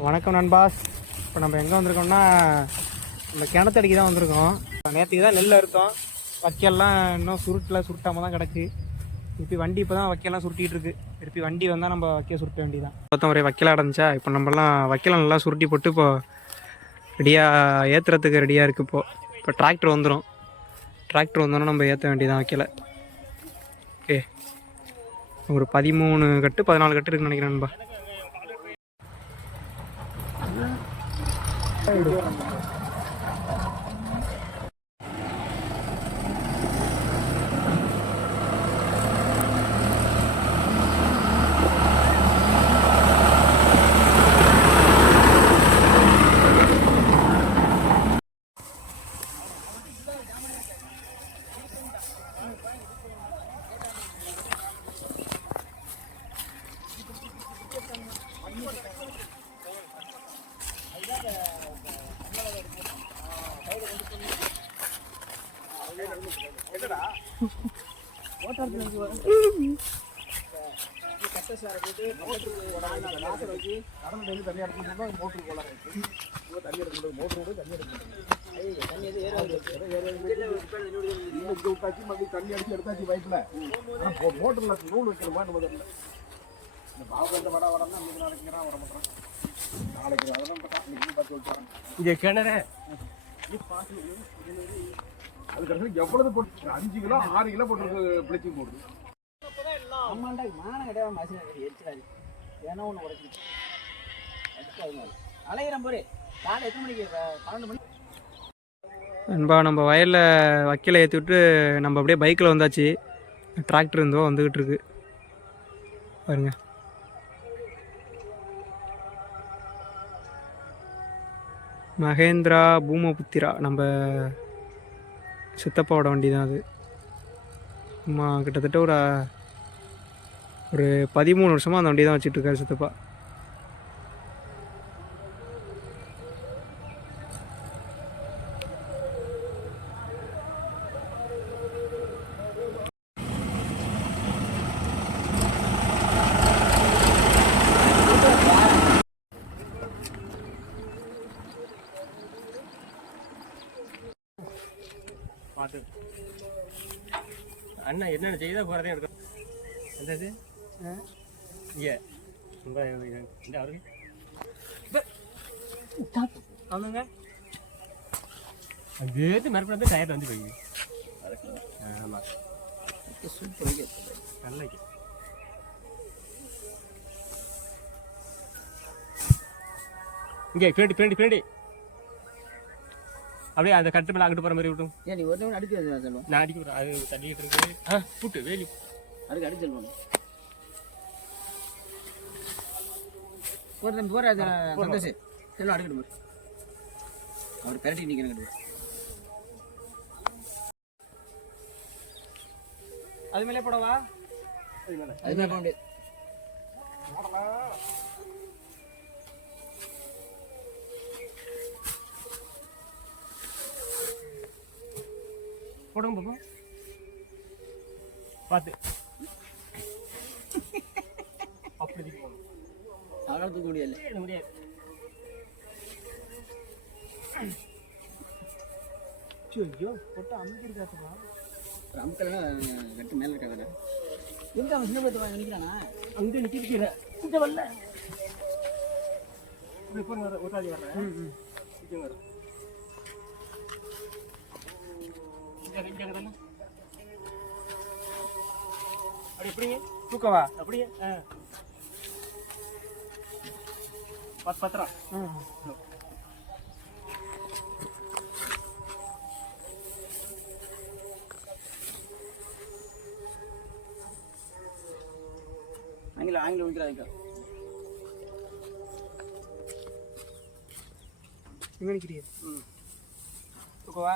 வணக்கம் நண்பாஸ். இப்போ நம்ம எங்கே வந்திருக்கோம்னா இந்த கிணத்தடிக்கு தான் வந்திருக்கோம். நேற்றுக்கு தான் நெல் அறுத்தோம். வைக்கெல்லாம் இன்னும் சுருட்டாமல் தான் கிடக்கு. திருப்பி வண்டி இப்போ தான் வைக்கெல்லாம் சுருட்டிகிட்டு இருக்கு. திருப்பி வண்டி வந்தால் நம்ம வைக்க சுருட்ட வேண்டியதான். மொத்தம் ஒரே வைக்கலாக அடைஞ்சா. இப்போ நம்மலாம் வைக்கலாம் நல்லா சுருட்டி போட்டு இப்போ ரெடியாக ஏற்றுறதுக்கு ரெடியாக இருக்குது. இப்போ டிராக்டர் வந்துடும். டிராக்டர் வந்தோன்னா நம்ம ஏற்ற வேண்டியதான் வைக்கல. ஓகே, ஒரு 13 கட்டு 14 கட்டு இருக்குன்னு நினைக்கிறேன் நண்பா. அதுக்கு எவ்வளவு போட்டு 5 கிலோ 6 கிலோ போட்டு பிளிச்சிங் போடுது. நண்பா, நம்ம வயலில் வைக்கல ஏற்றி விட்டு நம்ம அப்படியே பைக்கில் வந்தாச்சு. டிராக்டர் இருந்தோ வந்துக்கிட்டு இருக்கு பாருங்க. மகேந்திரா பூமபுத்திரா நம்ம சித்தப்பாவோட வண்டி தான் அது. கிட்டத்தட்ட ஒரு 13 வருஷமாக அந்த வண்டி தான் வச்சுட்ருக்காரு சித்தப்பா. அண்ணா என்னென்ன செய்தா போகிறதே எடுக்கும். என்னது இங்கே இந்த அவருக்கு ஆமாங்க, அது மறுபடியும் டயர் வந்து போய் ஆமாம் நல்லா இங்கே பின்னாடி அப்படியே அந்த கட்டு மேலே அங்கிட்டு போகிற மாதிரி விட்டும். ஏன் நீ ஒருத்தவங்க அடிக்க சொல்லுவோம். நான் அடிக்க விட்றேன். அது தண்ணிக்கிட்டு இருக்கு. புட்டு வேலி அதுக்கு அடிச்சு சொல்லுவாங்க. ஒரு தம்பி போகிற சந்தோஷ் செல்வம் அடிக்கணும் போய் அவர் பெரட்டி நிற்கிறேன். அது மேலே போடவா? அது மேலே போக முடியாது. போடுங்க பாப்போம் பார்த்து. அப்படி போகணும். அவனால் தூக்க முடியாது. முடியாது. ஐயோ போட்டு அமுக்கிருக்காச்சுமா. ஒரு அமுக்கெல்லாம் கட்டு மேலே இருக்காங்க. எங்கே அவன் சின்ன பேர் நிற்கிறானா? அங்கே நிற்கிறேன். இங்கே வரல. இப்படி போன ஒட்டாதி வர்றேன். இங்கே வர அப்படி எப்படிங்க தூக்கவா? அப்படியே பத்திரம். ஆங்கிலம் விற்கிறாங்க. எங்கே நிற்கிறீங்க? தூக்கவா?